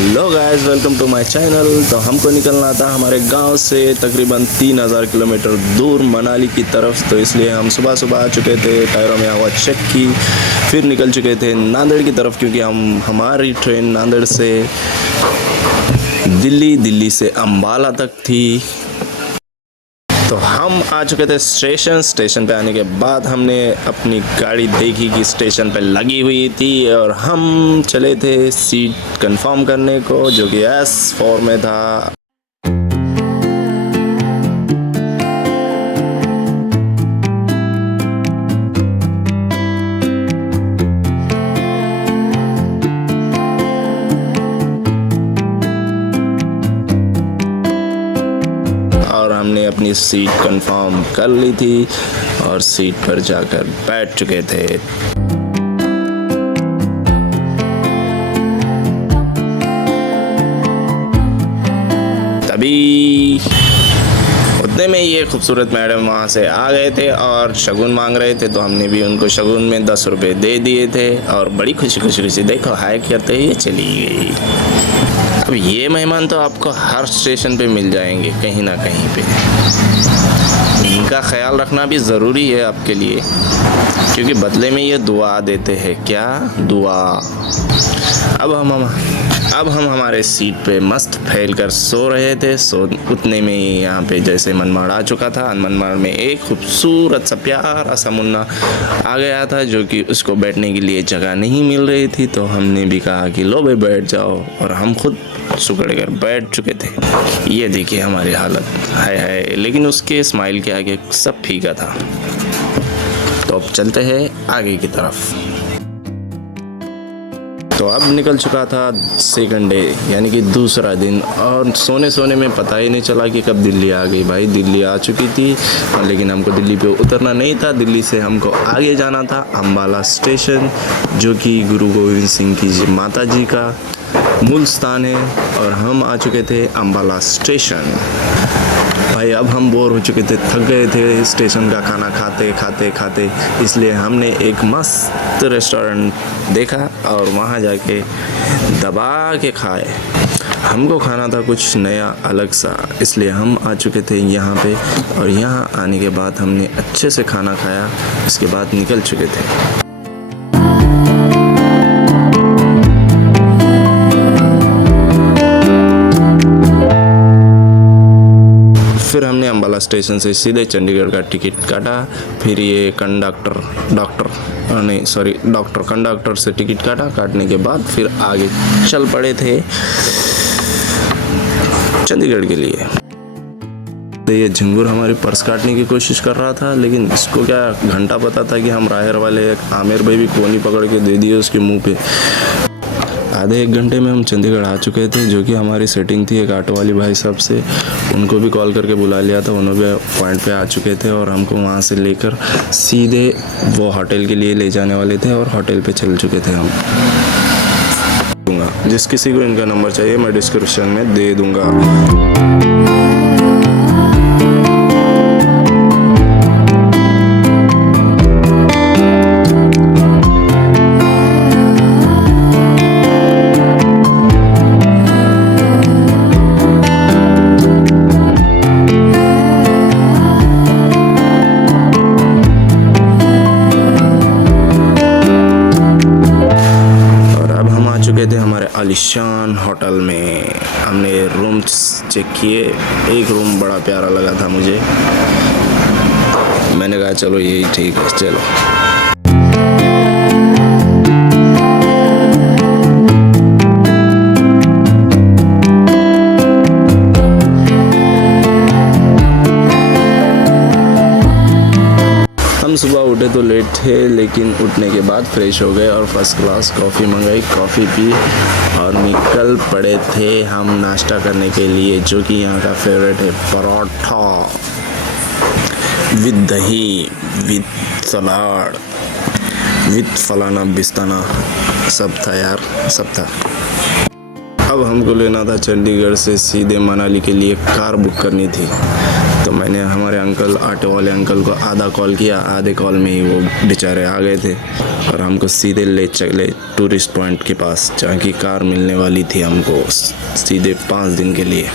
Hello guys, welcome to my channel. तो हमको निकलना था हमारे गांव से तकरीबन 3000 किलोमीटर दूर मनाली की तरफ। तो इसलिए हम सुबह सुबह आ चुके थे, टायरों में हवा चेक की, फिर निकल चुके थे नांदेड़ की तरफ, क्योंकि हमारी ट्रेन नांदेड़ से दिल्ली से अंबाला तक थी। तो हम आ चुके थे स्टेशन पे आने के बाद हमने अपनी गाड़ी देखी कि स्टेशन पे लगी हुई थी और हम चले थे सीट कंफर्म करने को, जो कि S4 में था। और हमने अपनी सीट कंफर्म कर ली थी और सीट पर जाकर बैठ चुके थे। तभी उतने में ये खूबसूरत मैडम वहाँ से आ गए थे और शगुन मांग रहे थे, तो हमने भी उनको शगुन में 10 रुपये दे दिए थे और बड़ी खुशी देखो हाय करते हुए चली गई। अब ये मेहमान तो आपको हर स्टेशन पे मिल जाएंगे कहीं ना कहीं पे। इनका ख्याल रखना भी ज़रूरी है आपके लिए, क्योंकि बदले में ये दुआ देते हैं। क्या दुआ? अब हम हमारे सीट पे मस्त फैल कर सो रहे थे। उतने में यहाँ पे जैसे मनमाड़ आ चुका था। मनमाड़ में एक खूबसूरत सा प्यारा सा मुन्ना आ गया था, जो कि उसको बैठने के लिए जगह नहीं मिल रही थी। तो हमने भी कहा कि लो भाई बैठ जाओ, और हम खुद सुकड़ कर बैठ चुके थे। ये देखिए हमारी हालत, हाय। लेकिन उसके स्माइल के आगे सब फीका था। तो अब चलते हैं आगे की तरफ। तो अब निकल चुका था सेकंड डे, यानी कि दूसरा दिन, और सोने में पता ही नहीं चला कि कब दिल्ली आ गई। भाई दिल्ली आ चुकी थी, लेकिन हमको दिल्ली पे उतरना नहीं था। दिल्ली से हमको आगे जाना था अंबाला स्टेशन, जो कि गुरु गोविंद सिंह की माता जी का मूल स्थान है। और हम आ चुके थे अंबाला स्टेशन। भाई अब हम बोर हो चुके थे, थक गए थे स्टेशन का खाना खाते, इसलिए हमने एक मस्त रेस्टोरेंट देखा और वहाँ जाके दबा के खाए। हमको खाना था कुछ नया अलग सा, इसलिए हम आ चुके थे यहाँ पे। और यहाँ आने के बाद हमने अच्छे से खाना खाया, इसके बाद निकल चुके थे। फिर हमने अंबाला स्टेशन से सीधे चंडीगढ़ का टिकट काटा। फिर ये कंडक्टर से टिकट काटने के बाद फिर आगे चल पड़े थे चंडीगढ़ के लिए। तो ये झिंगुर हमारी पर्स काटने की कोशिश कर रहा था, लेकिन इसको क्या घंटा पता था कि हम राहर वाले आमिर भाई भी कोनी पकड़ के दे दिए उसके मुंह पे। आधे एक घंटे में हम चंडीगढ़ आ चुके थे, जो कि हमारी सेटिंग थी एक ऑटो वाली भाई साहब से। उनको भी कॉल करके बुला लिया था, उन्होंने भी पॉइंट पे आ चुके थे और हमको वहाँ से लेकर सीधे वो होटल के लिए ले जाने वाले थे और होटल पे चल चुके थे हम। जिस किसी को इनका नंबर चाहिए मैं डिस्क्रिप्शन में दे दूँगा। थे हमारे आलिशान होटल में। हमने रूम्स चेक किए, एक रूम बड़ा प्यारा लगा था मुझे। मैंने कहा चलो यही ठीक है, चलो। हम सुबह उठे तो लेट थे, लेकिन उठने के बाद फ्रेश हो गए और फर्स्ट क्लास कॉफ़ी मंगाई, कॉफ़ी पी और निकल पड़े थे हम नाश्ता करने के लिए, जो कि यहाँ का फेवरेट है परोठा विद दही, विद सलाद, विद फलाना बिस्ताना, सब था यार, सब था। अब हमको लेना था चंडीगढ़ से सीधे मनाली के लिए कार बुक करनी थी। तो मैंने मैंने हमारे अंकल, ऑटो वाले अंकल को आधा कॉल किया, आधे कॉल में ही वो बेचारे आ गए थे और हमको सीधे ले चले टूरिस्ट पॉइंट के पास, जहाँ की कार मिलने वाली थी हमको सीधे 5 दिन के लिए।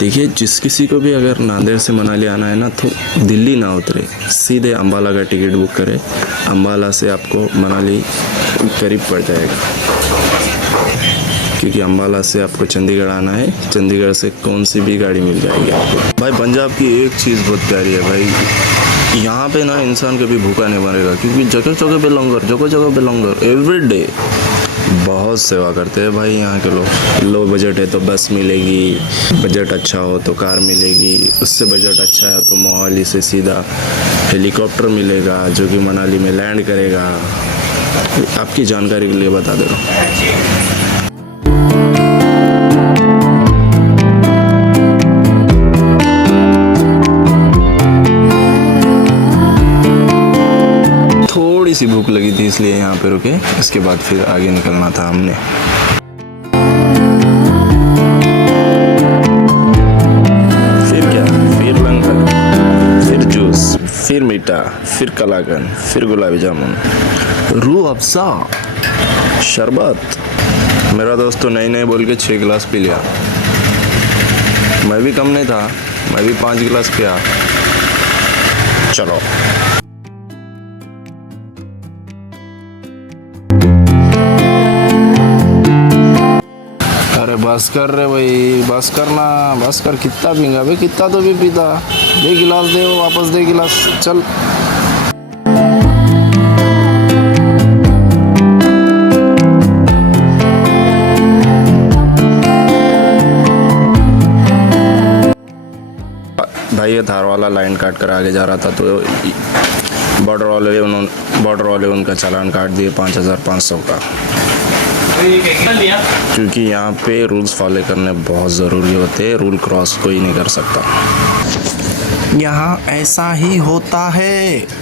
देखिए, जिस किसी को भी अगर नांदेड़ से मनाली आना है ना, तो दिल्ली ना उतरे, सीधे अम्बाला का टिकट बुक करें। अम्बाला से आपको मनाली करीब पड़ जाएगा, क्योंकि अम्बाला से आपको चंडीगढ़ आना है, चंडीगढ़ से कौन सी भी गाड़ी मिल जाएगी आपको। भाई पंजाब की एक चीज़ बहुत प्यारी है भाई, यहाँ पे ना इंसान कभी भूखा नहीं मरेगा, क्योंकि जगह जगह पे लंगर, जगह जगह पे लंगर, एवरीडे। बहुत सेवा करते हैं भाई यहाँ के लोग। लो बजट है तो बस मिलेगी, बजट अच्छा हो तो कार मिलेगी, उससे बजट अच्छा है तो मोहाली से सीधा हेलीकॉप्टर मिलेगा जो कि मनाली में लैंड करेगा। आपकी जानकारी के लिए बता दे रहा हूँ। थोड़ी सी भूख लगी थी इसलिए यहाँ पे रुके, इसके बाद फिर आगे निकलना था हमने। फिर क्या, फिर लंगर, फिर जूस, फिर मीठा, फिर कलाकंद, फिर गुलाबी जामुन, रूह अफ़ज़ा, शरबत। मेरा दोस्त तो नहीं बोल के 6 गिलास पी लिया। मैं भी कम नहीं था, मैं भी 5 गिलास पिया। चलो बस कर रहे भाई, बस करना, बस कर। कितना पीएगा भाई, कितना तो भी पीता। दे गिलास, दे वो वापस दे गिलास, चल। भाई ये धार वाला लाइन काट कर आगे जा रहा था, तो बॉर्डर वाले उनका चालान काट दिए 5500 का, क्योंकि यहाँ पे रूल्स फॉलो करने बहुत ज़रूरी होते हैं। रूल क्रॉस कोई नहीं कर सकता, यहाँ ऐसा ही होता है।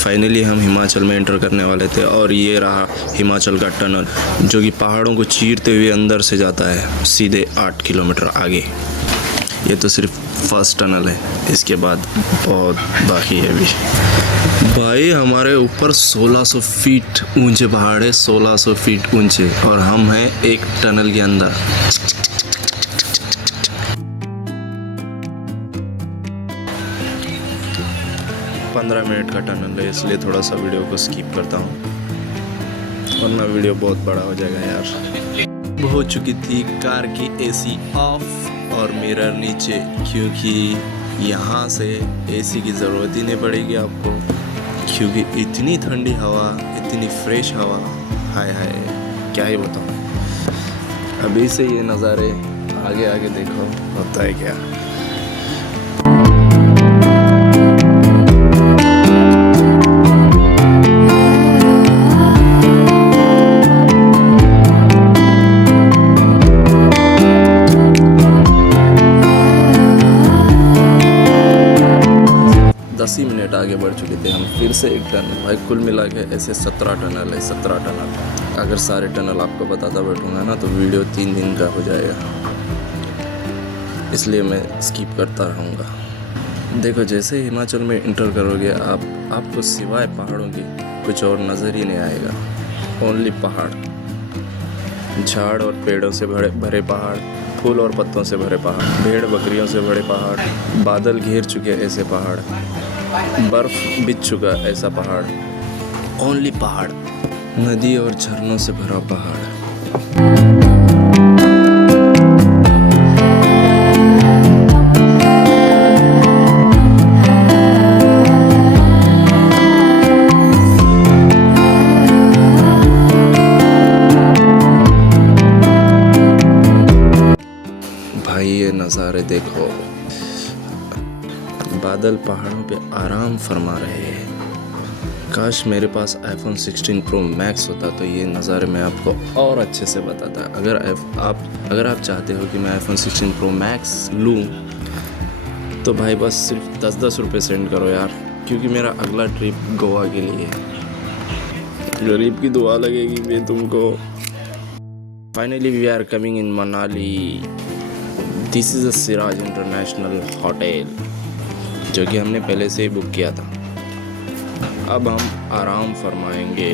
फाइनली हम हिमाचल में एंटर करने वाले थे, और ये रहा हिमाचल का टनल, जो कि पहाड़ों को चीरते हुए अंदर से जाता है सीधे 8 किलोमीटर आगे। ये तो सिर्फ फर्स्ट टनल है, इसके बाद बहुत बाकी है अभी। भाई हमारे ऊपर 1600 फीट ऊंचे पहाड़ है, 1600 फीट ऊंचे, और हम हैं एक टनल के अंदर। 15 मिनट का टनल है, इसलिए थोड़ा सा वीडियो को स्किप करता हूँ, वरना वीडियो बहुत बड़ा हो जाएगा यार। हो चुकी थी कार की एसी ऑफ और मिरर नीचे, क्योंकि यहाँ से एसी की ज़रूरत ही नहीं पड़ेगी आपको, क्योंकि इतनी ठंडी हवा, इतनी फ्रेश हवा, हाय हाय क्या ही बताऊँ। अभी से ये नज़ारे आगे आगे देखो होता है क्या। मिनट आगे बढ़ चुके थे हम, फिर से एक टनल। भाई कुल मिला के ऐसे 17 टनल है, 17 टनल। अगर सारे टनल आपको बताता बैठूंगा ना तो वीडियो 3 दिन का हो जाएगा, इसलिए मैं स्किप करता रहूँगा। देखो जैसे हिमाचल में इंटर करोगे आपको सिवाय पहाड़ों की कुछ और नज़र ही नहीं आएगा, ओनली पहाड़। झाड़ और पेड़ों से भरे भरे पहाड़, फूल और पत्तों से भरे पहाड़, भेड़ बकरियों से भरे पहाड़, बादल घेर चुके ऐसे पहाड़, बर्फ बिछ चुका ऐसा पहाड़, ओनली पहाड़, नदी और झरनों से भरा पहाड़। भाई ये नज़ारे देखो, बादल पहाड़ों पे आराम फरमा रहे हैं। काश मेरे पास iPhone 16 Pro Max होता तो ये नज़ारे मैं आपको और अच्छे से बताता। अगर आप चाहते हो कि मैं iPhone 16 Pro Max लूँ तो भाई बस सिर्फ 10-10 रुपये सेंड करो यार, क्योंकि मेरा अगला ट्रिप गोवा के लिए है। गरीब की दुआ लगेगी मैं तुमको। Finally we are coming in Manali. This is a Siraj international hotel, जो कि हमने पहले से ही बुक किया था। अब हम आराम फरमाएंगे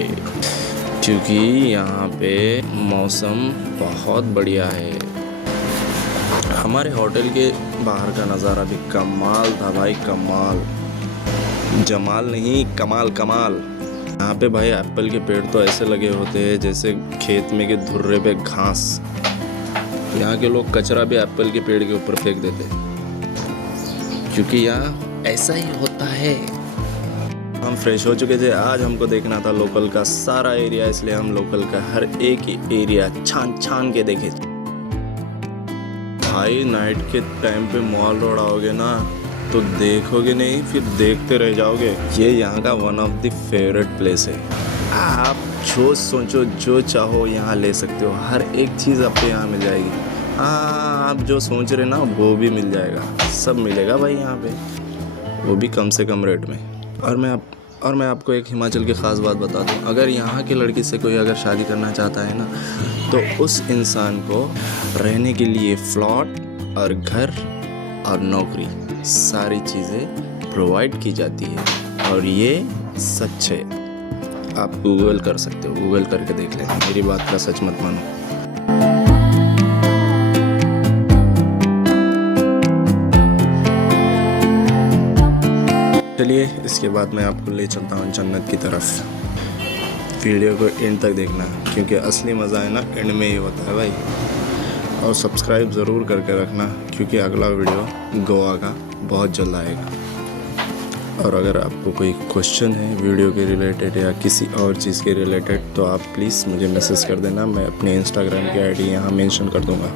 क्योंकि यहाँ पे मौसम बहुत बढ़िया है। हमारे होटल के बाहर का नज़ारा भी कमाल था भाई, कमाल। जमाल नहीं, कमाल कमाल। यहाँ पे भाई एप्पल के पेड़ तो ऐसे लगे होते हैं जैसे खेत में के धुर्रे पे घास। यहाँ के लोग कचरा भी एप्पल के पेड़ के ऊपर फेंक देते हैं, क्योंकि यहाँ ऐसा ही होता है। हम फ्रेश हो चुके थे, आज हमको देखना था लोकल का सारा एरिया, इसलिए हम लोकल का हर एक ही एरिया छान छान के देखे। भाई नाइट के टाइम पे मॉल रोड आओगे ना तो देखोगे नहीं, फिर देखते रह जाओगे। ये यहाँ का one of the favourite place है। आप जो सोचो, जो चाहो यहाँ ले सकते हो। हर एक चीज़ आपको यहाँ मिल जाएगी। हाँ, आप जो सोच रहे ना वो भी मिल जाएगा, सब मिलेगा भाई यहाँ पे, वो भी कम से कम रेट में। और मैं आपको एक हिमाचल की ख़ास बात बता दूँ, अगर यहाँ की लड़की से कोई अगर शादी करना चाहता है ना तो उस इंसान को रहने के लिए फ्लैट और घर और नौकरी सारी चीज़ें प्रोवाइड की जाती है। और ये सच है, आप गूगल कर सकते हो, गूगल करके देख लेना, मेरी बात का सच मत मानो। चलिए इसके बाद मैं आपको ले चलता हूँ जन्नत की तरफ। वीडियो को एंड तक देखना, क्योंकि असली मज़ा है ना एंड में ही होता है भाई। और सब्सक्राइब ज़रूर करके रखना, क्योंकि अगला वीडियो गोवा का बहुत जल्द आएगा। और अगर आपको कोई क्वेश्चन है वीडियो के रिलेटेड या किसी और चीज़ के रिलेटेड तो आप प्लीज़ मुझे मैसेज कर देना। मैं अपने इंस्टाग्राम की आईडी यहाँ मेंशन कर दूँगा।